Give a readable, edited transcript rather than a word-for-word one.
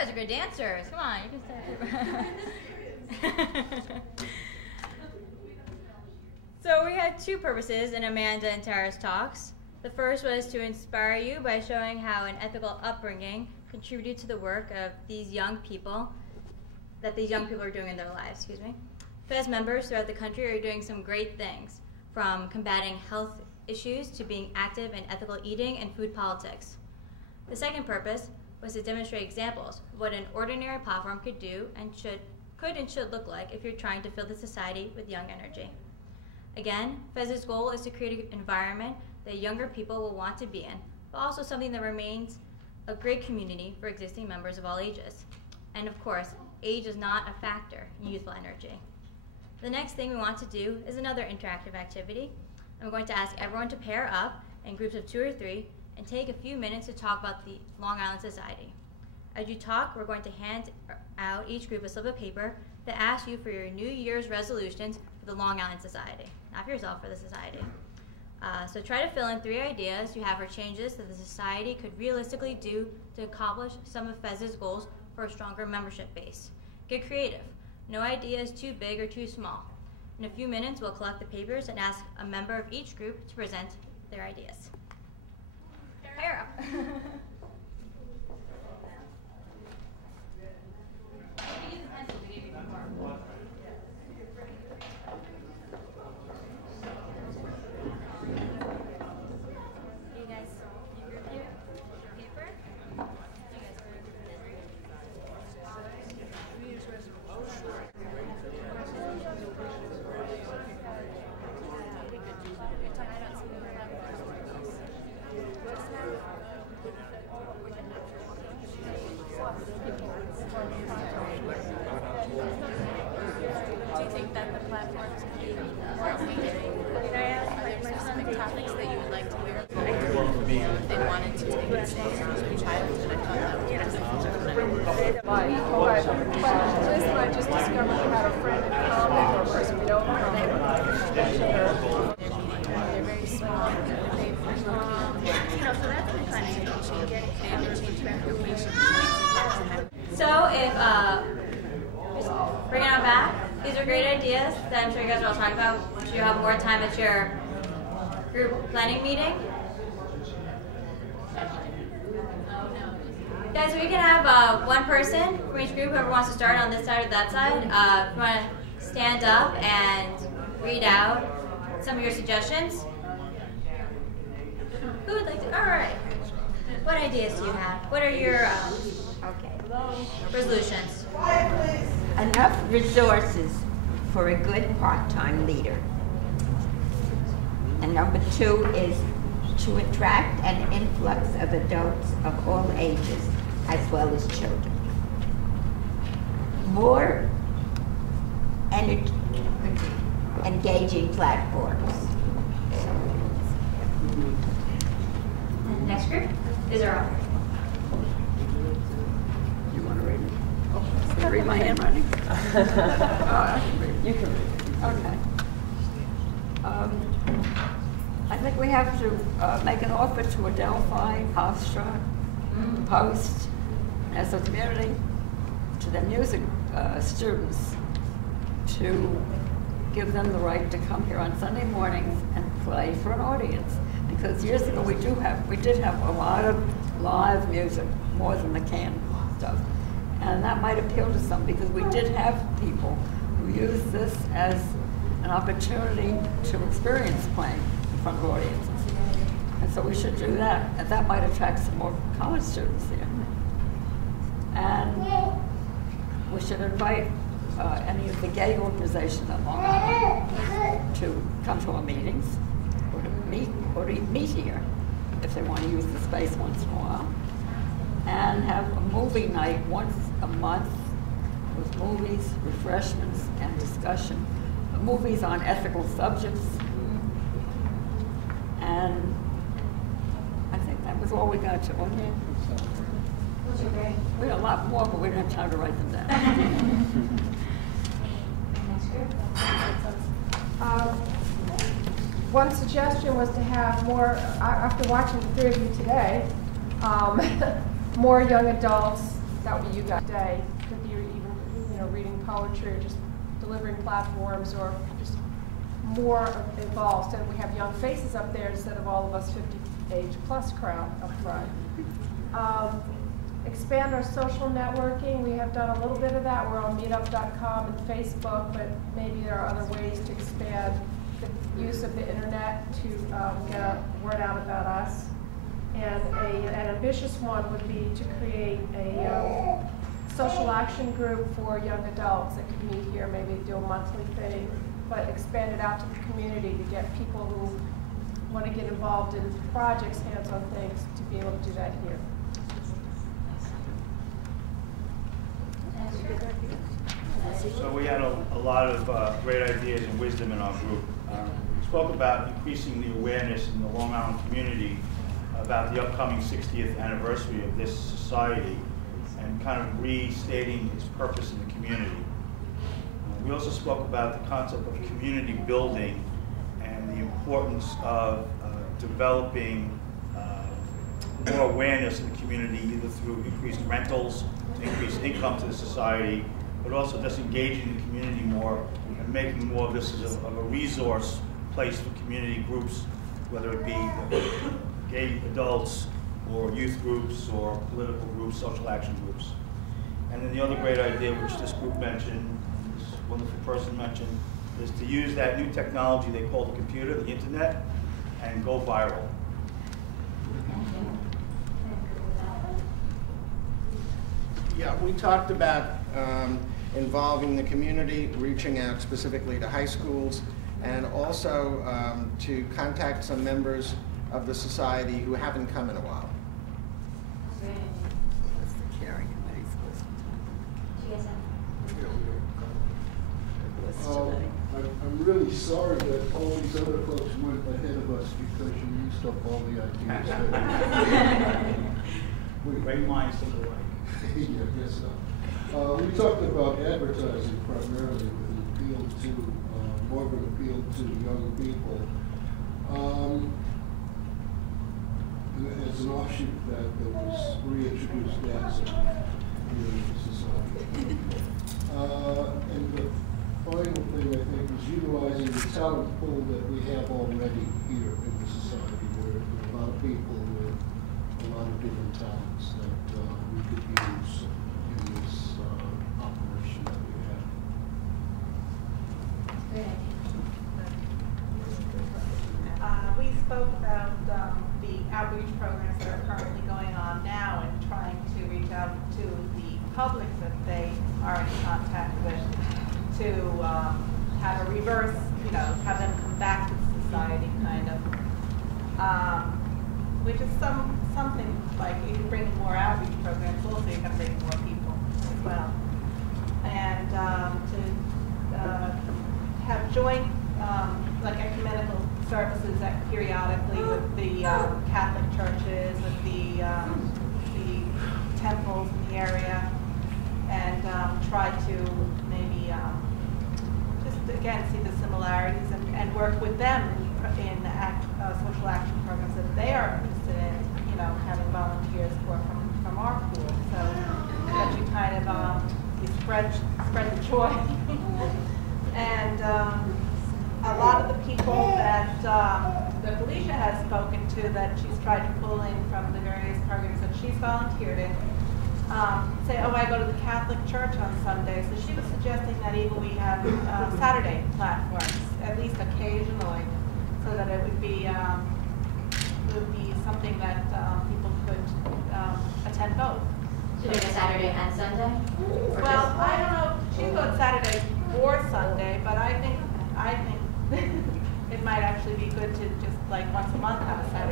guys are good dancers. Come on, you can start. So we had two purposes in Amanda and Tara's talks. The first was to inspire you by showing how an ethical upbringing contributed to the work of these young people, that these young people are doing in their lives, FES members throughout the country are doing some great things, from combating health issues to being active in ethical eating and food politics. The second purpose was to demonstrate examples of what an ordinary platform could do and should look like if you're trying to fill the society with young energy. Again, FES's goal is to create an environment that younger people will want to be in, but also something that remains a great community for existing members of all ages. And of course, age is not a factor in youthful energy. The next thing we want to do is another interactive activity. I'm going to ask everyone to pair up in groups of 2 or 3 and take a few minutes to talk about the Long Island Society. As you talk, we're going to hand out each group a slip of paper that asks you for your New Year's resolutions for the Long Island Society, not for yourself, for the society. So try to fill in 3 ideas you have for changes that the society could realistically do to accomplish some of FES's goals for a stronger membership base. Get creative. No idea is too big or too small. In a few minutes, we'll collect the papers and ask a member of each group to present their ideas. Pair up. Do you think that the platforms can be more engaging? Are there specific topics that you would like to hear? If they wanted to take the stage as a child, and I thought that was I just discovered we had a friend in common or a person we don't know. They're very small. So that's been kind of changing. They haven't changed their location. So if, bring it on back, these are great ideas that I'm sure you guys are all talking about. Should you have more time at your group planning meeting? Guys, we can have one person from each group, whoever wants to start on this side or that side. If you want to stand up and read out some of your suggestions. Who would like to? All right. What ideas do you have? What are your resolutions? Enough resources for a good part-time leader. And number 2 is to attract an influx of adults of all ages, as well as children. More engaging platforms. Next group is our author. You want to read it? Oh, can you read my handwriting? You can read. Okay. I think we have to make an offer to Adelphi, Hofstra, Post, as a community, to the music students, to give them the right to come here on Sunday mornings and play for an audience. Because years ago we did have a lot of live music, more than the canned stuff. And that might appeal to some because we did have people who used this as an opportunity to experience playing in front of audiences. And so we should do that, and that might attract some more college students here. And we should invite any of the gay organizations at Long Island to come to our meetings, or to meet here if they want to use the space once in a while. And have a movie night once a month with movies, refreshments, and discussion. Movies on ethical subjects. And I think that was all we got to. We had a lot more, but we didn't have time to write them down. One suggestion was to have more, after watching the 3 of you today, more young adults that would be you guys today. Could be even, reading poetry, or just delivering platforms, or just more involved. So we have young faces up there instead of all of us 50 age plus crowd up front. Expand our social networking. We have done a little bit of that. We're on meetup.com and Facebook, but maybe there are other ways to expand the use of the internet to get a word out about us. And an ambitious one would be to create a social action group for young adults that could meet here, maybe do a monthly thing, but expand it out to the community to get people who want to get involved in projects, hands-on things, to be able to do that here. So we had a lot of great ideas and wisdom in our group. We spoke about increasing the awareness in the Long Island community about the upcoming 60th anniversary of this society and kind of restating its purpose in the community. We also spoke about the concept of community building and the importance of developing more awareness in the community, either through increased rentals, to increase income to the society, but also just engaging the community more and making more of this as a resource place for community groups, whether it be gay adults or youth groups or political groups, social action groups. And then the other great idea which this group mentioned, and this wonderful person mentioned, is to use that new technology they call the computer, the internet, and go viral. Yeah, we talked about involving the community, reaching out specifically to high schools, and also to contact some members of the society who haven't come in a while. I'm really sorry that all these other folks went ahead of us because you used up all the ideas. Great minds think alike. Yeah, I guess so. We talked about advertising primarily with an appeal to, more of an appeal to young people. As an offshoot that was reintroduced as a society. And the final thing, I think, is utilizing the talent pool that we have already here in the society, where there are a lot of people with a lot of different talents that we could use in this operation that we have. We spoke about the outreach programs that are currently going on now and trying to reach out to the public that they are in contact with to have a reverse, have them come back to society, kind of, which is something like you can bring more outreach programs. Also, you can bring more people as well, and to have joint like ecumenical services that periodically with the Catholic churches, with the temples in the area, and try to maybe just again see the similarities and work with them in social action programs that they are interested in, having volunteers from our pool, so that you kind of you spread the joy. And a lot of the people that Felicia has spoken to, that she's tried to pull in from the various programs that she's volunteered in, say, oh, I go to the Catholic Church on Sunday. So she was suggesting that even we have Saturday platforms, at least occasionally, so that it would be something that people could attend both. Should it be Saturday and Sunday? Well, I don't know. She thought Saturday or Sunday, but I think it might actually be good to just like once a month have a Saturday